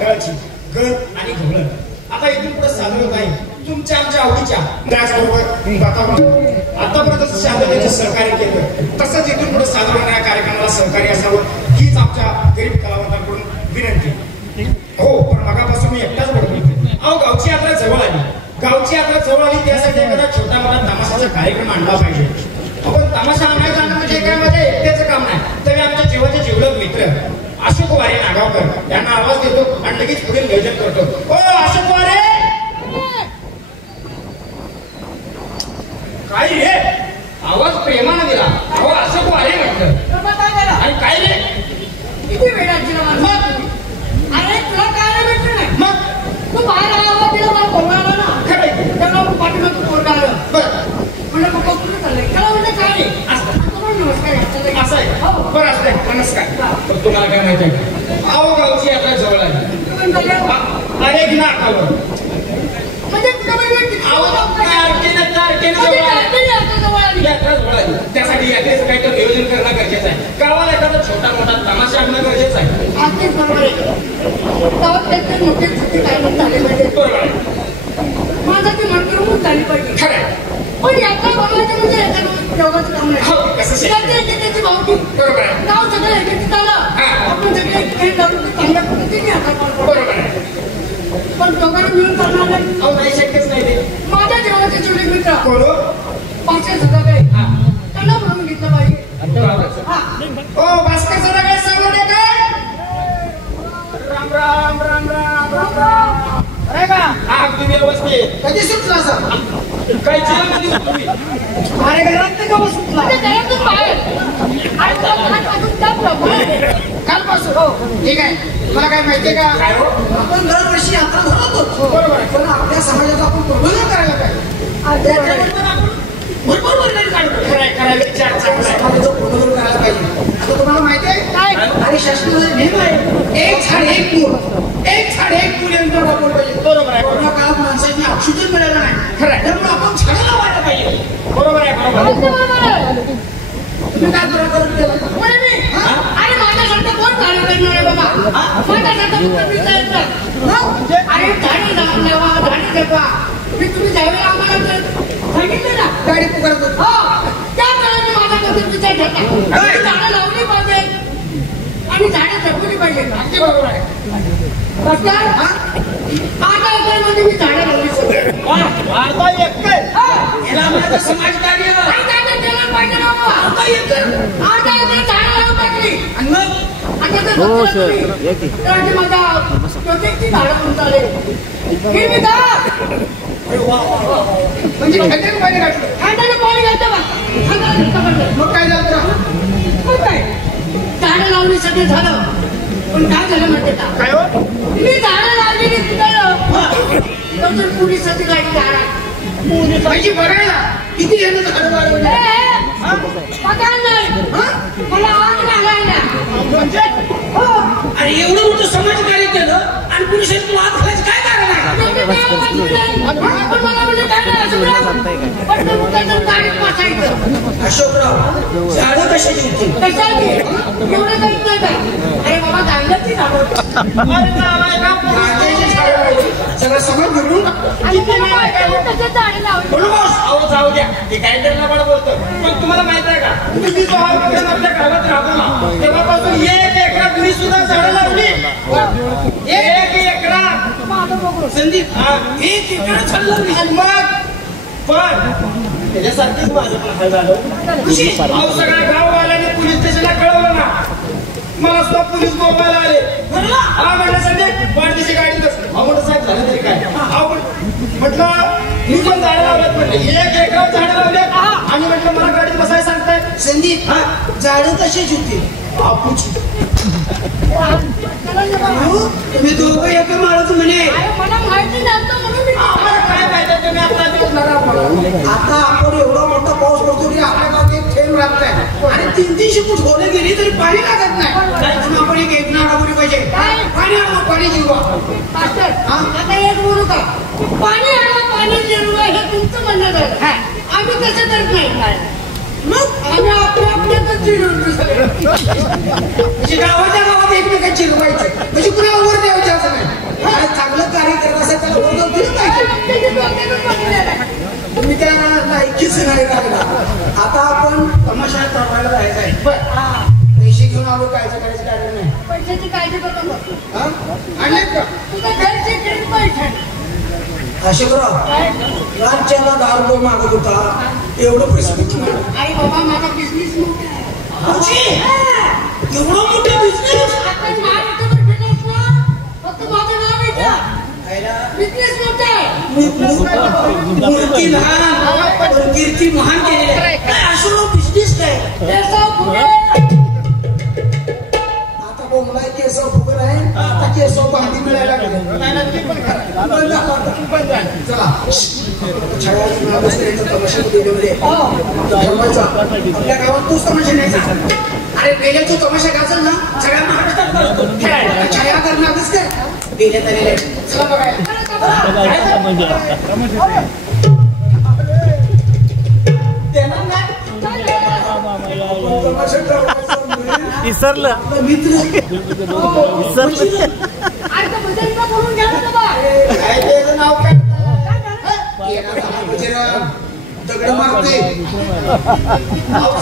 मंडळाची गण आणि घोळण आता इथून पुढे सादर होत आहे तुमच्या आमच्या आवडीच्या त्याचबरोबर आतापर्यंत शांततेचे सहकार्य केलं तसंच इथून पुढे सादर होणाऱ्या कार्यक्रमाला सहकार्य असावं हीच आमच्या गरीब कलावंतांकडून विनंती. हो पण मगापासून मी एकटाच बोलतो. अहो गावची यात्रा जवळ आली. गावची यात्रा जवळ आली त्यासाठी एखादा छोटा मोठा तमाशाचा कार्यक्रम आणला पाहिजे. आपण तमाशा आणायचा म्हणजे काय माझ्या एकट्याचं काम नाही तर आमच्या जीवाचे जिवलग मित्र अशोक वारे नागावकर यांना आवाज देतो आणि लगेच पुढील नियोजन करतो. ओ अशोक वारे काय रे आवाज प्रेमाने दिला. अहो अशोक वारे म्हटलं आणि काय रे किती वेळाची मग अरे तुला काय भेटलं नाही मग तू बाहेर आला तिला मला बोलवायला ना खरं त्याला पाठीमाग तू पोरगा आलं बरं म्हणजे पप्पा कुठे चाललंय त्याला म्हणजे काय रे नमस्कार असं आहे बरं असं आहे नमस्कार. पण तुम्हाला काय माहिती आहे अहो गावची यात्रा जवळ आली. अरे की ना आठवलं म्हणजे यात्रा जवळ आली त्यासाठी यात्रेचं काहीतरी नियोजन करणं गरजेचं आहे. गावाला एखादा छोटा मोठा तमाशा आणणं गरजेचं आहे. अगदीच बरोबर आहे. गावात काहीतरी मोठे छोटे कार्यक्रम झाले पाहिजे. बरोबर आहे. माझा ती म्हणून झाली पाहिजे. खरं आहे. पण यात्रा बनवायचं म्हणजे एखादं गावाचं काम नाही. त्याची भावकी बरोबर आहे. गाव सगळं एकत्रित आलं आपण सगळे खेळ लावून चांगल्या पद्धतीने यात्रा बरोबर आहे. पण दोघांना मिळून करणार नाही. अहो नाही शक्यच नाही ते. माझ्या जीवनाचे छोटे मित्र बोलो पाचशे सदाबाई त्यांना म्हणून घेतलं पाहिजे. ओ भास्कर सदाबाई सांगोडे काय राम राम राम राम राम राम. अरे का हा तुम्ही व्यवस्थित कधी सुटला सर काय जेलमध्ये तुम्ही अरे घरात का सुटला घरातून बाहेर कालपासून हो ठीक आहे. मला काय माहितीये का काय हो आपण दरवर्षी यात्रा भरवतो बरोबर आहे. पण आपल्या समाजाचा आपण प्रबोधन करायला पाहिजे. त्याच्यानंतर आपण भरपूर वर्गणी काढतो करायला विचार चांगला आहे. समाजाचं प्रबोधन करायला पाहिजे. आता तुम्हाला माहिती आहे काय आणि शासनाचा नियम आहे एक झाड एक मूळ एक झाड एक मूळ यंत्र वापरलं पाहिजे. बरोबर आहे. कोरोना काळात माणसांनी ऑक्सिजन मिळाला नाही खरं आहे. त्यामुळे आपण झाडं लावायला पाहिजे. बरोबर आहे. बरोबर आहे. तुम्ही काय करून केलं अरे माझ्यासारखं कोण कार्य करणार आहे बाबा माझ्यासारखं अरे झाडे लावा झाडे जगवा मी तुम्ही ज्यावेळेला आम्हाला सांगितलं ना गाडी पुकारत हो त्या वेळेला माझ्याबद्दल विचार घेतला झाडं लावली पाहिजे आणि झाडं जगवली पाहिजे. अगदी बरोबर आहे. आता मध्ये मी झाडं लावली समाजकार्य पाहिजे ना आता झाडं लावून टाकली हो सर माझा प्रोजेक्टची झाडं म्हणून चालेल म्हणजे खड्ड्याने पाणी घातलं खड्ड्याने पाणी घालतं मग काय झालं मग काय झाडं लावणी सगळं झालं पण काय झालं माहिती का काय हो मी झाडं लावलेली तिथं पोलिसाची गाडी झाडा पाहिजे बरं किती येणं झाडं वाढवलं पगार नाही मला आग घालायला म्हणजे हो अरे एवढं मोठं समाजकार्य केलं आणि पोलिसांनी तुला आत घालायचं काय कारण आहे. पण मला म्हणजे काय नाही पण गाडीत बसायचं. अशोकराव झाडं कशाची होती कशाची एवढं काही नाही का अरे बाबा गांजाची झाडं सगळं समज घेऊन जाऊ द्या ते काय त्यांना पण बोलतो. पण तुम्हाला माहित आहे का तुम्ही जो हा प्रकार आपल्या गावात राहतो ना तेव्हापासून 1 एकरात तुम्ही सुद्धा झाडं लावली. 1 एकरात संदीप 1 एकरात झाडं लावली. मग पण त्याच्यासारखीच माझं पण हाल झालं. सगळ्या गाववाल्याने पोलीस स्टेशनला कळवलं ना मला सुद्धा पोलीस मोबाईल आले हा म्हटलं संदीप वाढतीची गाडी म्हटलं साहेब झालं तरी काय म्हटलं मी पण झाडं लावल्यात म्हटलं 1 एकरात झाडं लावल्यात आणि म्हटलं मला गाडीत बसायला सांगताय. संदीप झाडं कशीच होती आपूची तुम्ही दोघं एका माळाचं म्हणे मला माहिती नव्हतं म्हणून आम्हाला काय माहिती तुम्ही आता आता आपण एवढा मोठा पाऊस पडतो की आपल्या गावात एक थेंब राहत आहे आणि 300 फूट होणे गेली तरी पाणी लागत नाही. आपण एक योजना राबवली पाहिजे. पाणी जिरवा आता एक बोलू का पाणी आणा पाणी जिरवा हे तुमचं म्हणणं झालं आम्ही तसं करत नाही. मग आम्ही आपल्याच जिरवतो सगळं म्हणजे गावाच्या गावात एकमेकांची जिरवायचं म्हणजे कुणाला वर द्यायचं असं नाही. त्या लायकीच नाही लागला. आता आपण तमाशा चालवायला जायचं आहे. पैसे घेऊन आलो, कायचं करायचं कारण नाही. पैशाची काळजी करतो बघ. आणले का तुझं घरचे किती पैसे अशोकराव? राज्याला 10 रुपये मागत होता, एवढं पैसे किती? आई बाबा माझा बिझनेस मोठा आहे. एवढा मोठा बिझनेस? आपण महाराष्ट्रावर बिझनेस ना, फक्त माझं नाव येतं. बिझनेस मोठा आहे. मूर्ती लहान, कीर्ती महान केलेली आहे. काय असं बिझनेस काय? केसाव फुगे. आता बोमलाय केसाव फुगे आहे. आता केसाव भांडी मिळायला लागली. चला तमाशा गेल्यामध्ये आपल्या गावात तोच तमाशा नाही झाला. अरे गेल्या तो तमाशा गाजल ना, सगळ्या महाराष्ट्रात छाया करणारच काय गेल्यात आलेले. चला बघायला विसरलं मित्र बोलून घ्या ना बाबा. काय त्याचं नाव काय? दगड मारते.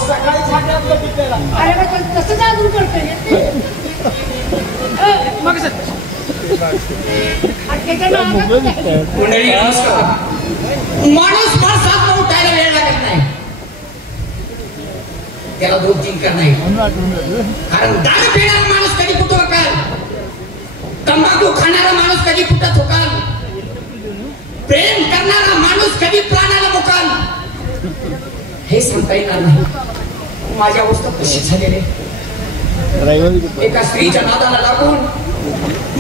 सकाळी अरे बा कसं जागरूक करते मंडळी नमस्कार. माणूस माणसात उठायला वेळ लागत नाही, त्याला 2-3 कर नाही. कारण दारू पिणारा माणूस कधी कुठं होकाल, तंबाखू खाणारा माणूस कधी कुठं थोकाल, प्रेम करणारा माणूस कधी प्राणाला मुकाल, हे सांगता येणार नाही. माझी अवस्था कशी झालेली. एका स्त्रीच्या नादाला लागून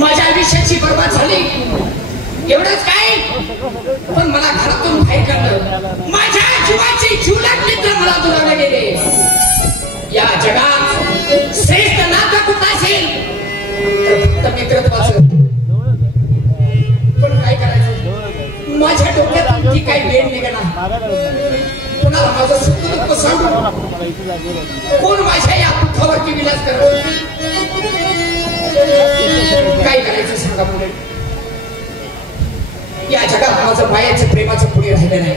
माझ्या आयुष्याची बरबाद झाली. एवढंच काय, पण मला घरातून बाहेर काढलं. माझ्या जीवाचे जीवलग मित्र मला दुरावले गेले. या जगात श्रेष्ठ नातं कुठं असेल तर फक्त मित्रत्वाचं. पण काय करायचं, माझ्या डोक्यात ती काही वेळ निघणार. कोणाला माझं सुख सांगू, कोण माझ्या या दुःखावरती विलास करत. काय करायचं सांगा मुले. या जगात माझं मायाचं प्रेमाचं पुढे राहिलं नाही.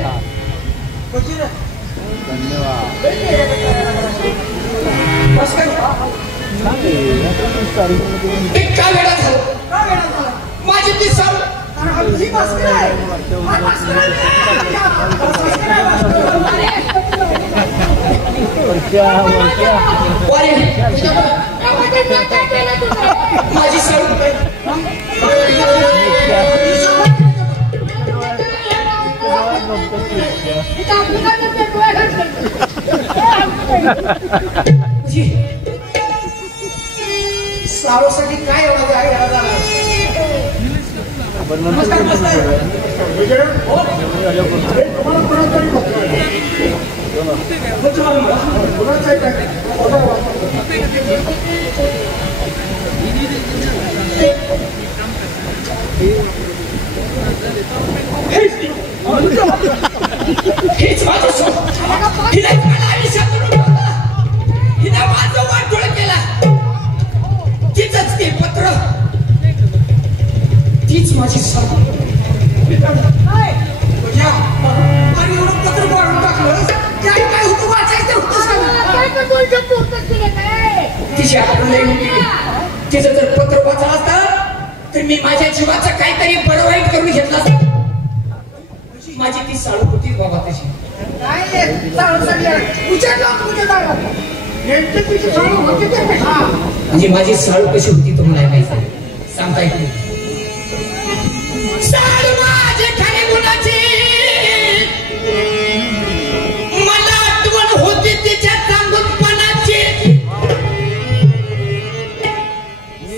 इतका वेळा झालं माझी ती सर माझी सर सारोसाठी काय एवढा झाला. नमस्कार हेच माझं सोड. हिने मला आयुष्यातून हिने माझं वाटोळ केला. तिचंच ते पत्र, तीच माझी सर. आणि एवढं पत्र पाडून टाकलं, त्यात काय होतं वाचायचं होतं तिची आठवण. तिचं जर पत्र वाचलं असतं तर मी माझ्या जीवाचं काहीतरी बरं वाईट करून घेतलं असतं. माझी ती साळू होती बाबा तशी. म्हणजे माझी साळू कशी होती तुम्हाला माहिती सांगता येत नाही. साळू माझे खरे गुणाची, मला आठवण होती तिच्या चांगुलपणाची.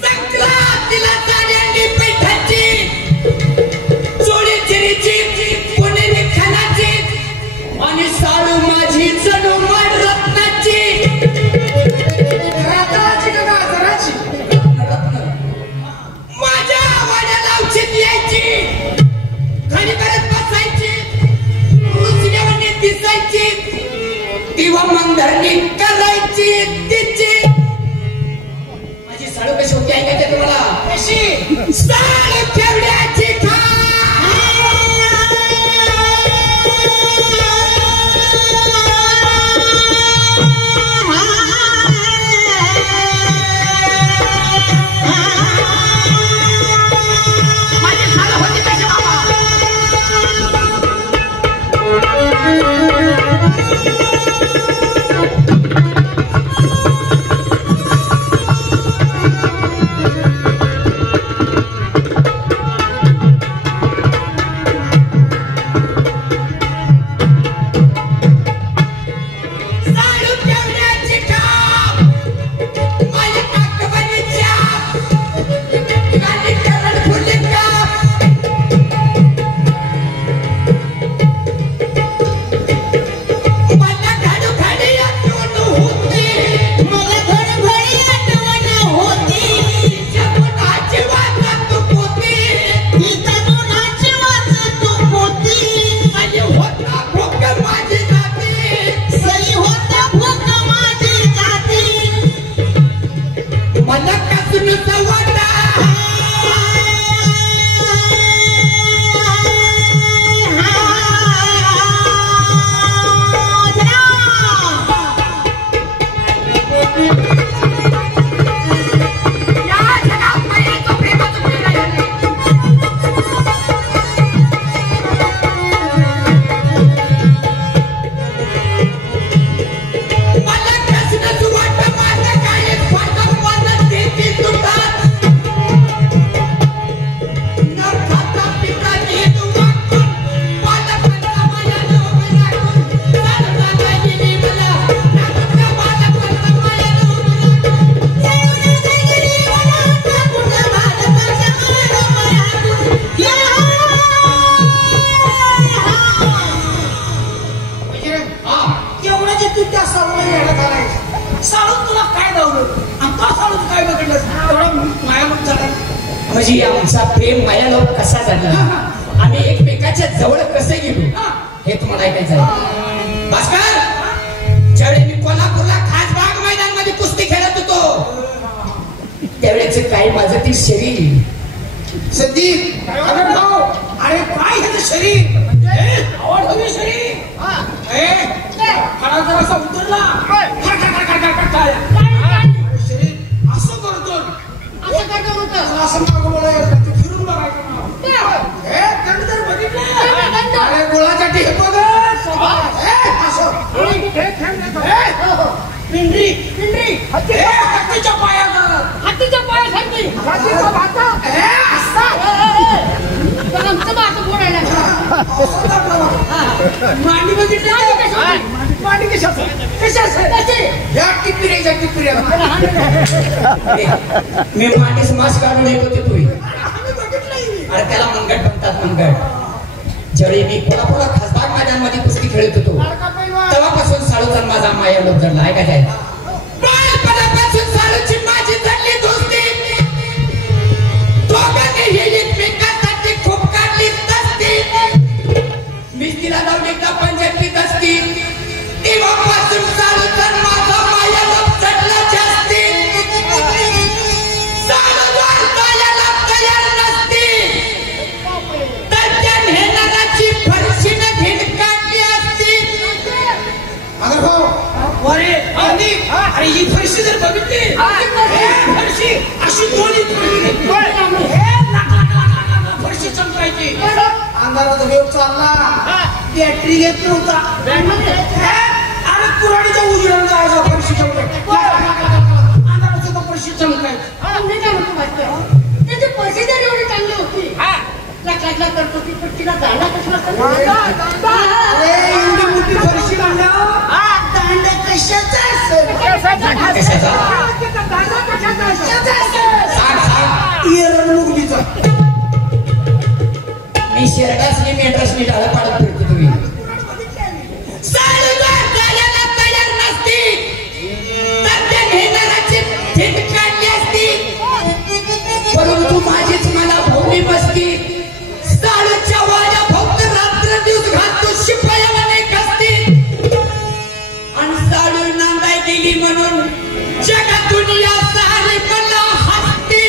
संक्रांतीला साड्यांनी पैठाची, चोळी चिरीची, पुणेरी खानाची, आणि साळू माझी जणू माड रत्नाची. माझ्या वाड्याला औषध यायची, घरी करत बसायची, रुचल्यावानी दिसायची, दिवा मंगधरणी करायची तिची. माझी साळू कशी होती ऐकायची तुम्हाला? कशी साळू केवड्याची खा. म्हणजे आमचा प्रेम मायालोक कसा झाला, आम्ही एकमेकाच्या जवळ कसे गेलो हे तुम्हाला ऐकायचं आहे. भास्कर, ज्यावेळी मी कोल्हापूरला खासबाग मैदान मध्ये कुस्ती खेळत होतो त्यावेळेच काय माझं ते शरीर संदीप, अरे भाऊ, अरे काय हे शरीर आवडतं शरीर खरा जरासा उतरला शरीर असं करतो असं करतो होतं असं मागं बोलायचं फिरून बघायचं त्यांनी जर बघितलं अरे गोळाच्या टेप पिंडरी पिंडरी हत्तीच्या पायावर हातीच्या पायासाठी हत्तीचा भाता आमचं बात बोलायला मांडी बघितली मांडी कशासाठी या टिपिऱ्या टिपिऱ्या मी मांडीस मास काढून येत होते तुम्ही अरे त्याला मनगट म्हणतात मनगट. ज्यावेळी मी कोल्हापूरला खासबाग मैदानमध्ये कुस्ती खेळत होतो तेव्हापासून साळूचा माझा माया लोक जडला ऐका काय बाळपणापासून साळूची माझी जडली दोस्ती दोघांनी हे एकमेकांसाठी खूप काढली असती मी तिला जाऊन एकदा पंजाबीत असती तेव्हापासून साळूचा माझा माया लोक जडला जास्ती साळू मायाला तयार नसती तर त्या नेणाराची फरशीनं भिड काढली असती. अरे भाऊ अरे ही फरशी जर बघितली फरशी अशी दोन्ही फरशी चमकायची अंधाराचा वेग चालला बॅटरी घेत नव्हता अरे कुऱ्हाडीच्या उजेडाला जायचा फरशी अंधाराचं फरशी चमकायची त्याची पैसे जर एवढी चांगली होती लक्षातला करतो ती पण तिला दांडा कसला अरे एवढी मोठी फरशी म्हणल्यावर दांडा कशाचा मुगलीचा मी शेरडासनी मेंढरासनी डाळ पाडत फिरतो तुम्ही तयार नसती तर त्या नेणाराची भिड काढली असती परंतु माझीच मला भोवली बसती साळूच्या वाऱ्या फक्त रात्र दिवस घालतो शिपायाने कसती आणि साळू नांदाय गेली म्हणून जगात दुनिया सारी मला हसती.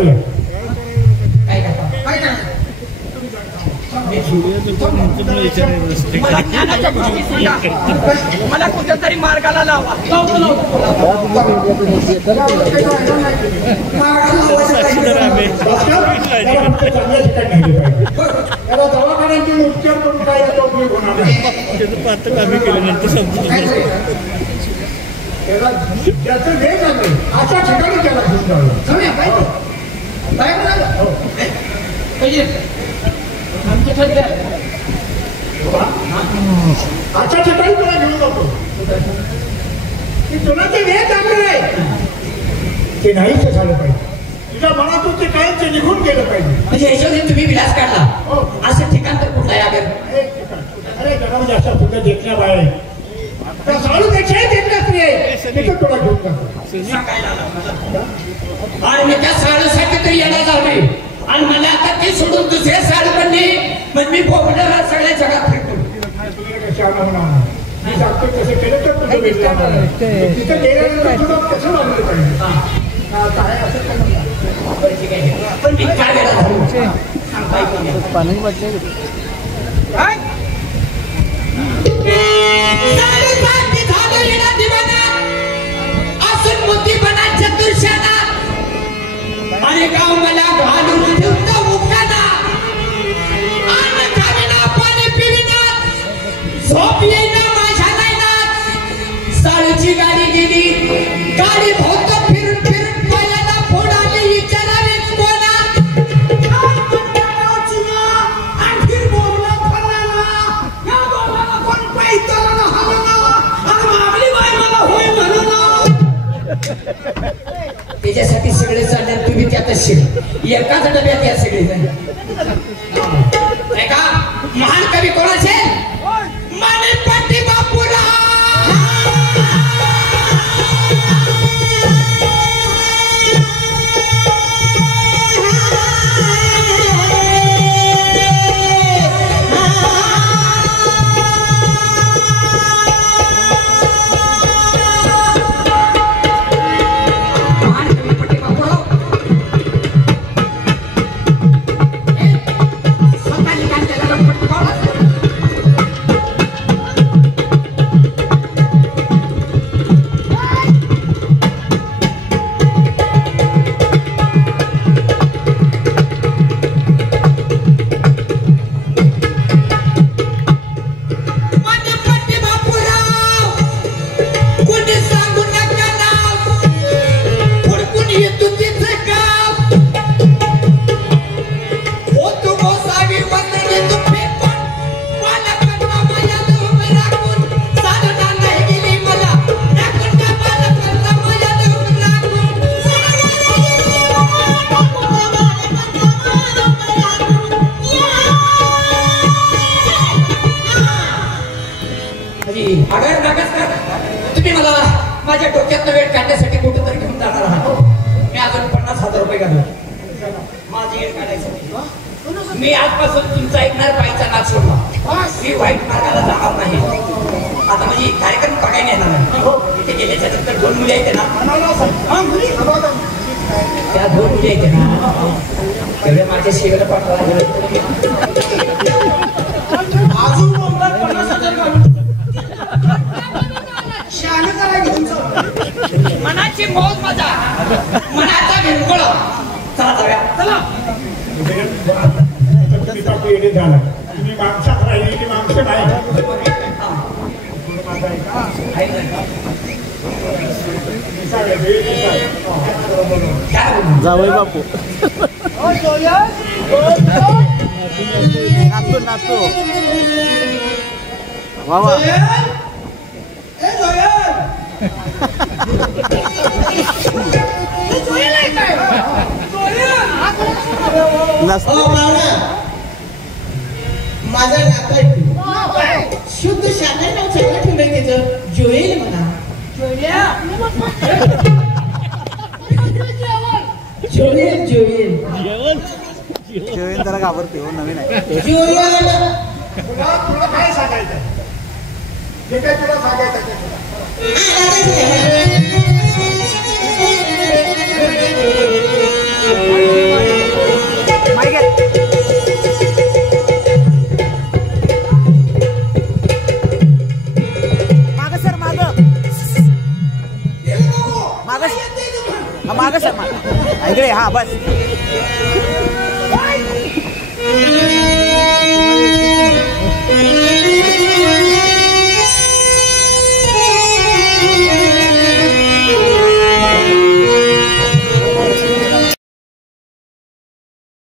करूया. काय करता काय करायचं मला ज्ञानाच्या गोष्टी सांगा. मला कुठं तरी मार्गाला लावा. लावतो चांगल्या ठिकाणी नेले पाहिजे. त्याला दवाखान्याचे उपचार करून काय याचा उपयोग होणार नाही. कमी केल्यानंतर समजून त्याला ज्याचं वेग आहे अशा ठिकाणी त्याला घेऊन जावं. जाऊया बायको आमच्या सध्या अशा ठिकाणी तुला घेऊन जातो की तुला ते वेळ चांगलं आहे ते नाहीच झालं पाहिजे. तुझ्या मनातून ते कायच निघून गेलं पाहिजे. म्हणजे यशोदे तुम्ही विलास काढला असं ठिकाण तर कुठलं आहे अगर अरे जगामध्ये अशा सुद्धा देखण्या बाहेर त्या साडूपेक्षाही देखण्या स्त्री आहे तिथं तुला घेऊन जातो. आणि मी त्या साडूसाठी तरी येणार जाऊ नये आणि मला आता ते सोडून दुसऱ्या साडू पण नाही मग मी पोपटाला सगळ्या जगात फिरतो. मी सांगतो तसं केलं तर तुझं वेळ लागणार आहे. तिथं गेल्यानंतर तुला कसं वागलं पाहिजे काय असं पण मी काय वेळा झालो पाणी वाटले अरे गाव मला घालून ठेवतो मुखाना अन्न खाविना पाणी पिविना झोप येईना माझ्या नैनात साडूची गाडी गेली गाडी भोवतो फिरून फिरून पायाला फोड आली विचारावे कोणा आणखी बोलला फलाना या बोलाला कोण पैताला ना हवाला आणि मागली बाई मला होय म्हणून त्याच्यासाठी सगळे चालले तुम्ही त्यातच शिर एकाच डब्यात या सगळे जण का महान कवी कोण असेल माणिकपट्टी बापूराव. तुम्ही मला माझ्या डोक्यात वेळ काढण्यासाठी कुठं तरी घेऊन जाणार आहात. मी अजून 50,000 रुपये घालू माझी वेळ काढायसाठी. मी आजपासून तुमचा ऐकणार बाईचा नाच सोडला. मी वाईट मार्गाला जाणार नाही. आता म्हणजे कार्यक्रम बघायला येणार नाही. तिथे गेल्याच्या नंतर 2 मुली आहेत ना त्या 2 मुली आहेत ना तेवढे माझ्या शेवेला पाठवा. अजून बोलणार 50,000 घालून शहाणं करायचं तुमचं मनाची मौज मजा मनाचा भिरकोळ. चला जाऊया चला. तुम्ही बापू येणे झाला तुम्ही माणसात राहिली की माणसं नाही. जावई बापू नाचतो नाचतो वा वा माझा नाता शुद्ध शाकाहारी नाव सगळं ठेवलंय त्याचं जोएल म्हणा. जोएल जोएल जेवण जरा घाबरते हो नवीन आहे. जोएल तुला काय सांगायचं जे काय तुला सांगायचं आ मागं सर मागं इकडे हा बस